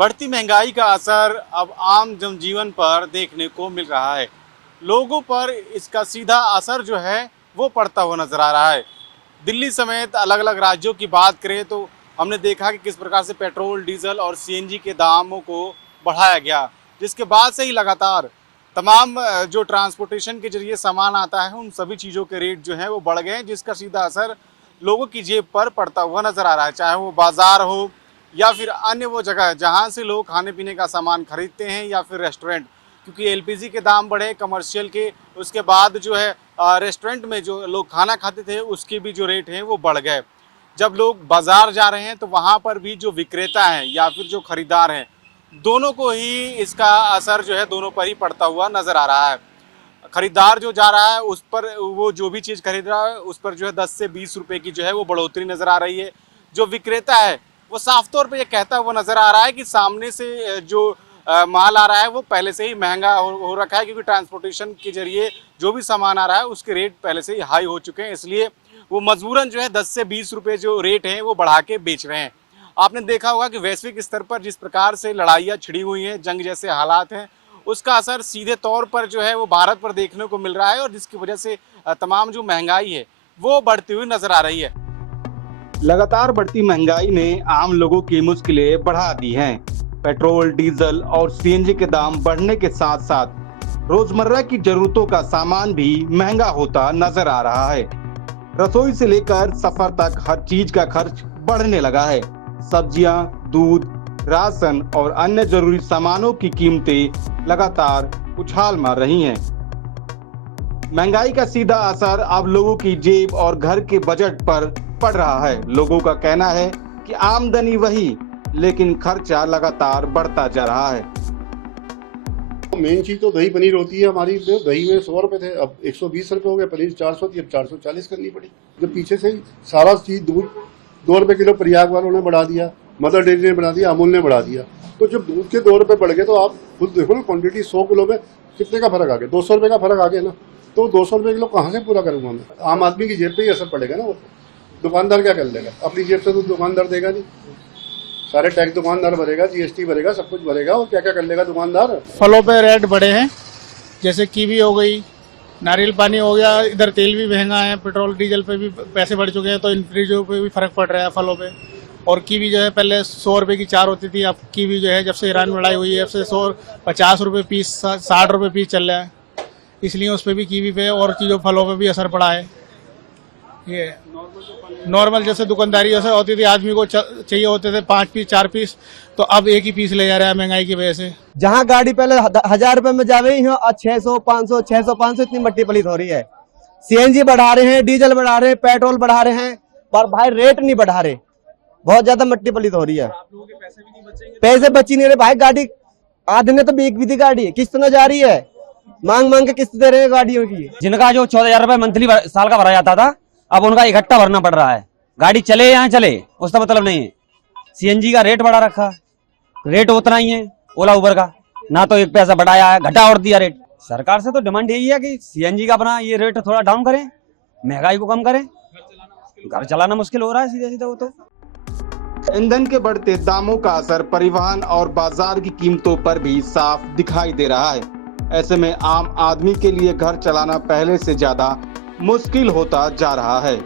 बढ़ती महंगाई का असर अब आम जनजीवन पर देखने को मिल रहा है। लोगों पर इसका सीधा असर जो है वो पड़ता हुआ नजर आ रहा है। दिल्ली समेत अलग अलग राज्यों की बात करें तो हमने देखा कि किस प्रकार से पेट्रोल, डीजल और सीएनजी के दामों को बढ़ाया गया, जिसके बाद से ही लगातार तमाम जो ट्रांसपोर्टेशन के जरिए सामान आता है उन सभी चीज़ों के रेट जो हैं वो बढ़ गए हैं, जिसका सीधा असर लोगों की जेब पर पड़ता हुआ नजर आ रहा है। चाहे वो बाजार हो या फिर अन्य वो जगह जहाँ से लोग खाने पीने का सामान खरीदते हैं या फिर रेस्टोरेंट, क्योंकि एलपीजी के दाम बढ़े, कमर्शियल के, उसके बाद जो है रेस्टोरेंट में जो लोग खाना खाते थे उसके भी जो रेट हैं वो बढ़ गए। जब लोग बाजार जा रहे हैं तो वहाँ पर भी जो विक्रेता हैं या फिर जो खरीदार हैं, दोनों को ही इसका असर जो है दोनों पर ही पड़ता हुआ नजर आ रहा है। खरीदार जो जा रहा है उस पर, वो जो भी चीज़ खरीद रहा है उस पर जो है 10 से 20 रुपए की जो है वो बढ़ोतरी नज़र आ रही है। जो विक्रेता है वो साफ तौर पे ये कहता हुआ नज़र आ रहा है कि सामने से जो माल आ रहा है वो पहले से ही महंगा हो रखा है, क्योंकि ट्रांसपोर्टेशन के जरिए जो भी सामान आ रहा है उसके रेट पहले से ही हाई हो चुके हैं, इसलिए वो मजबूरन जो है 10 से 20 रुपए जो रेट हैं वो बढ़ा के बेच रहे हैं। आपने देखा होगा कि वैश्विक स्तर पर जिस प्रकार से लड़ाइयाँ छिड़ी हुई हैं, जंग जैसे हालात हैं, उसका असर सीधे तौर पर जो है वो भारत पर देखने को मिल रहा है, और जिसकी वजह से तमाम जो महंगाई है वो बढ़ती हुई नजर आ रही है। लगातार बढ़ती महंगाई ने आम लोगों की मुश्किलें बढ़ा दी हैं। पेट्रोल, डीजल और सीएनजी के दाम बढ़ने के साथ साथ रोजमर्रा की जरूरतों का सामान भी महंगा होता नजर आ रहा है। रसोई से लेकर सफर तक हर चीज का खर्च बढ़ने लगा है। सब्जियां, दूध, राशन और अन्य जरूरी सामानों की कीमतें लगातार उछाल मार रही हैं। महंगाई का सीधा असर अब लोगों की जेब और घर के बजट पर पड़ रहा है। लोगों का कहना है कि आमदनी वही, लेकिन खर्चा लगातार बढ़ता जा रहा है। मेन चीज तो दही पनीर होती है हमारी। दही में 100 रुपए थे, अब 120 रुपए हो गए। पनीर 400 थी, अब 440 करनी पड़ी। जब पीछे से ही सारा चीज दूध 2 रुपए किलो प्रयाग वालों ने बढ़ा दिया, मदर डेयरी ने बढ़ा दिया, अमूल ने बढ़ा दिया। तो जब दूध के 2 रुपए बढ़ गए तो आप खुद देखो ना, क्वांटिटी 100 किलो में कितने का फर्क आ गया, 200 रुपए का फर्क आ गया ना। तो 200 रुपए किलो कहाँ से पूरा करूंगा मैं? आम आदमी की जेब पे ही असर पड़ेगा ना। वो दुकानदार क्या कर लेगा? अपनी जेब से तो दुकानदार देगा नहीं, सारे टैक्स दुकानदार भरेगा, जीएसटी भरेगा, सब कुछ भरेगा। और क्या क्या कर लेगा दुकानदार? फलों पे रेट बढ़े हैं, जैसे कीवी हो गई, नारियल पानी हो गया, इधर तेल भी महंगा है, पेट्रोल डीजल पे भी पैसे बढ़ चुके हैं, तो इन चीज़ों पे भी फर्क पड़ रहा है फलों पे। और कीवी जो है पहले 100 रुपए की 4 होती थी, अब कीवी जो है जब से ईरान में लड़ाई हुई है, अब से 50 रुपए पीस, 60 रुपए पीस चल रहा है, इसलिए उस पर भी कीवी पे और चीज़ों फलों पे भी असर पड़ा है। ये नॉर्मल जैसे दुकानदारी जैसे होती थी, आदमी को चाहिए होते थे 5 पीस 4 पीस, तो अब एक ही पीस ले जा रहा है महंगाई की वजह से। जहाँ गाड़ी पहले 1000 रुपए में जावे ही 600 500 600 500 इतनी मट्टी पलीत हो रही है। सीएनजी बढ़ा रहे हैं, डीजल बढ़ा रहे हैं, पेट्रोल बढ़ा रहे हैं, पर भाई रेट नहीं बढ़ा रहे। बहुत ज्यादा मट्टी पलीत हो रही है। पैसे बची नहीं रहे भाई। गाड़ी आधे ने तो बिक भी थी, गाड़ी किस्त न जा रही है, मांग मांग के किस्त दे रहे हैं गाड़ियों की। जिनका जो 14,000 रुपए मंथली साल का भरा जाता था, अब उनका इकट्ठा भरना पड़ रहा है। गाड़ी चले या चले उसका मतलब नहीं है। सीएनजी का रेट बढ़ा रखा, रेट उतना ही है ओला उबर का, ना तो एक पैसा बढ़ाया है, घटा और दिया रेट। सरकार से तो डिमांड यही है कि सीएनजी का अपना ये रेट थोड़ा डाउन करें, महंगाई को कम करें। घर चलाना मुश्किल हो रहा है सीधे सीधे। वो तो ईंधन के बढ़ते दामों का असर परिवहन और बाजार की कीमतों पर भी साफ दिखाई दे रहा है। ऐसे में आम आदमी के लिए घर चलाना पहले से ज्यादा मुश्किल होता जा रहा है।